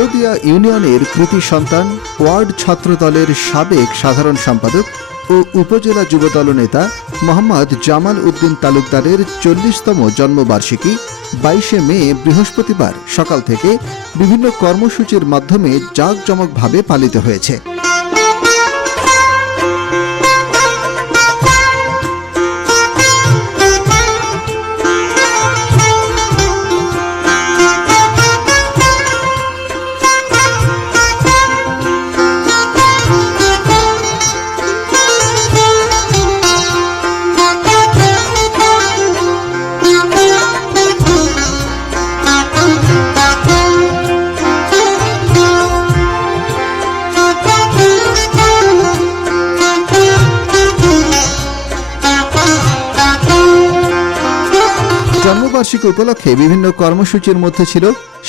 হলদিয়া ইউনিয়নের কৃতি সন্তান, ওয়ার্ড ছাত্রদলের সাবেক সাধারণ সম্পাদক ও উপজেলা যুবদল নেতা মোহাম্মদ জামাল উদ্দিন তালুকদারের চল্লিশতম জন্মবার্ষিকী, বাইশে মে, বৃহস্পতিবার সকাল থেকে বিভিন্ন কর্মসূচির মাধ্যমে জাঁকজমকভাবে পালিত হয়েছে। জন্মবার্ষিকী উপলক্ষে বিভিন্ন কর্মসূচির মধ্যে ছিল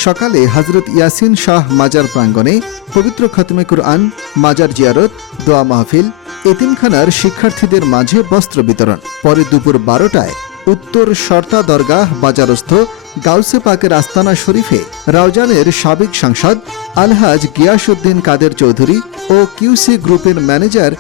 সকালে হজরত ইয়াসিন শাহ মাজার প্রাঙ্গণে পবিত্র খতমে কুরআন, মাজার জিয়ারত, দোয়া মাহফিল, এতিমখানার শিক্ষার্থীদের মাঝে বস্ত্র বিতরণ। পরে দুপুর বারোটায় উত্তর শর্তা দরগাহ বাজারস্থ গাউসে পাকের আস্তানা শরীফে রাউজানের সাবেক সাংসদ আলহাজ গিয়াসউদ্দিন কাদের চৌধুরী ও কিউসি গ্রুপের manager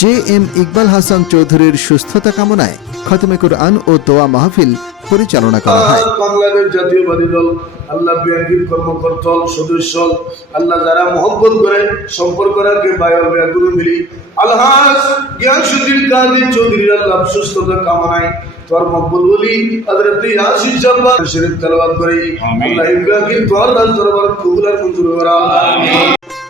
J M Iqbal Hasan চৌধুরীর সুস্থতা কামনায় খতমে কুরআন ও দোয়া মাহফিল পরিচালনা করা হয়। বাংলাদেশ জাতীয়বাদী দল আল্লাহ বিএনপির কর্মকর্তা সদস্য আল্লাহ যারা মহব্বত করে সম্পর্ক রাখে বায়র ব্যাগুলো মিলি। আলহাজ গিয়াসুদ্দিন কাদের চৌধুরীর আল্লাহ সুস্থতা কামনায় তোর মকবুল বলি হযরত ইয়াসিন জাব্বার শরীফ তেলাওয়াত করে। আল্লাহ ইব্রাহিম তোর দান দরবার কবুল আর মঞ্জুর করা। আমিন।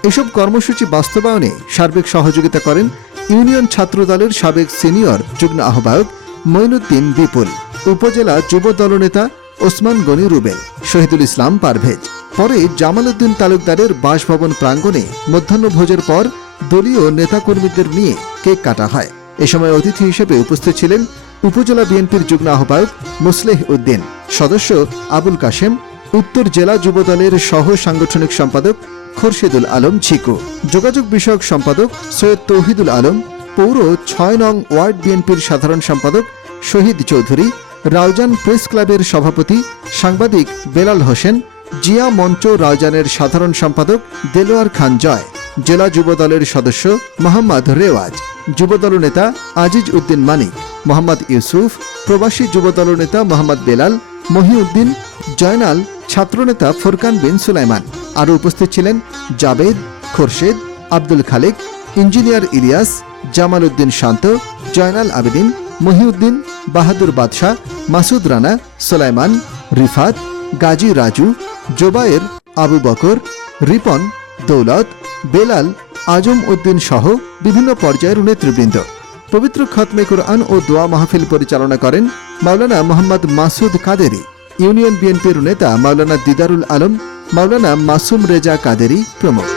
এসব কর্মসূচি বাস্তবায়নে সার্বিক সহযোগিতা করেন ইউনিয়ন ছাত্র দলের সাবেক সিনিয়র যুগ্ম আহ্বায়ক মঈনুদ্দিন বিপুল। উপজেলা যুব দলনেতা ওসমান গনি রুবেল, শহীদুল ইসলাম পারভেজ। পরে জামাল উদ্দিন তালুকদারের বাসভবন প্রাঙ্গণে মধ্যাহ্নভোজের পর দলীয় নেতাকর্মীদের নিয়ে কেক কাটা হয়। এ সময় অতিথি হিসেবে উপস্থিত ছিলেন উপজেলা বিএনপির যুগ্ম আহ্বায়ক মুসলেহ উদ্দিন, সদস্য আবুল কাশেম, উত্তর জেলা যুবদলের সহ সাংগঠনিক সম্পাদক খোরশেদুল আলম ছিকু। যোগাযোগ বিষয়ক সম্পাদক সৈয়দ তৌহিদুল আলম, পৌর ছয় নং ওয়ার্ড বিএনপির সাধারণ সম্পাদক শহীদ চৌধুরী রাউজান প্রেস ক্লাবের সভাপতি সাংবাদিক বেলাল হোসেন, জিয়া মঞ্চ রাউজানের সাধারণ সম্পাদক দেলোয়ার খান জয়, জেলা যুবদলের সদস্য মোহাম্মদ রেওয়াজ, যুবদল নেতা আজিজ উদ্দিন মানিক, মোহাম্মদ ইউসুফ, প্রবাসী যুবদল নেতা মোহাম্মদ বেলাল, মহিউদ্দিন, জয়নাল ছাত্রনেতা ফোরকান বিন সুলাইমান। আরও উপস্থিত ছিলেন জাবেদ, খোরশেদ, আব্দুল খালেক, ইঞ্জিনিয়ার ইলিয়াস, জামাল উদ্দিন শান্ত, জয়নাল আবেদিন, মহিউদ্দিন বাহাদুর বাদশাহ, মাসুদ রানা, সোলাইমান, রিফাত, গাজী রাজু, জোবায়ের, আবু বকর, রিপন, দৌলত, বেলাল, আজম উদ্দিন সহ বিভিন্ন পর্যায়ের নেতৃবৃন্দ। পবিত্র খতমে কোরআন ও দোয়া মাহফিল পরিচালনা করেন মাওলানা মোহাম্মদ মাসুদ কাদেরি। ইউনিয়ন বিএনপির নেতা মাওলানা দিদারুল আলম, মাওলানা মাসুম রেজা কাদেরি প্রমুখ।